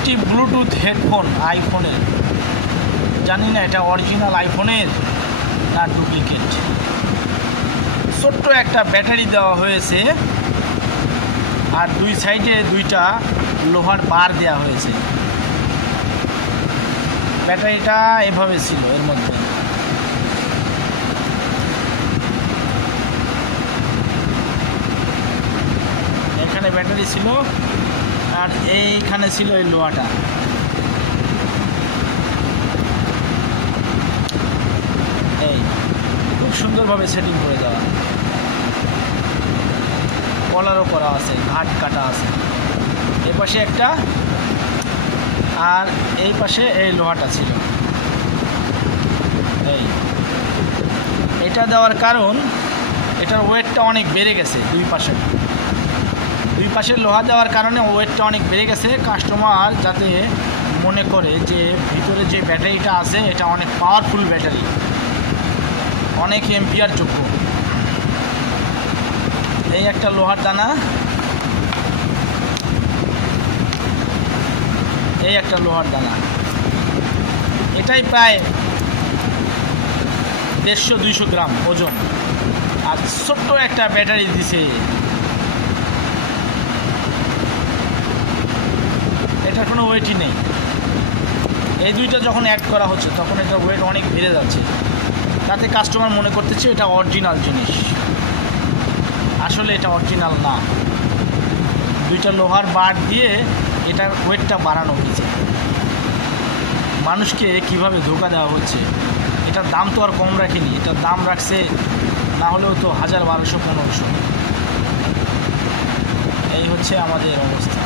একটি Bluetooth headphone আইফোনের জানি না এটা অরিজিনাল আইফোনের না ডুপ্লিকেট ছোট্ট একটা ব্যাটারি দেওয়া হয়েছে আর দুই সাইডে দুইটা লোহার বার দেওয়া হয়েছে। ব্যাটারিটা এভাবে ছিল এর মধ্যে। এখানে ব্যাটারি ছিল আর এইখানে ছিল এই লোহাটা। এই, খুব সুন্দরভাবে সেটিং করে দেওয়া। কলারও করা আছে, ঘাট কাটা আছে। এ পাশে একটা, আর এই পাশে এই লোহাটা ছিল। এই, এটা দেওয়ার কারণ, এটার ওয়েটটা অনেক বেড়ে গেছে দুই পাশে। দুই পাশে লোহা দেওয়ার কারণে ওয়েটটা অনেক বেড়ে গেছে। কাস্টমার যাতে মনে করে যে ভিতরে যে ব্যাটারিটা আছে, এটা অনেক পাওয়ারফুল ব্যাটারি অনেক এম্পিয়ার যোগ্য। এই একটা লোহার দানা। এই একটা লোহার দানা। এটাই প্রায় দেড়শো দুইশো গ্রাম ওজন। আর ছোট্ট একটা ব্যাটারি দিছে। কোনো ওয়েটই নেই। এই দুইটা যখন অ্যাড করা হচ্ছে, তখন এটা ওয়েট অনেক বেড়ে যাচ্ছে। তাতে কাস্টমার মনে করতেছে এটা অরিজিনাল জিনিস। আসলে এটা অরিজিনাল না। দুইটা লোহার বার দিয়ে এটার ওয়েটটা বাড়ানো হয়েছে। মানুষকে কীভাবে ধোকা দেওয়া হচ্ছে? এটার দাম তো আর কম রাখেনি। এটার দাম রাখছে, না হলেও তো হাজার বারোশো, পনেরোশো। এই হচ্ছে আমাদের অবস্থা।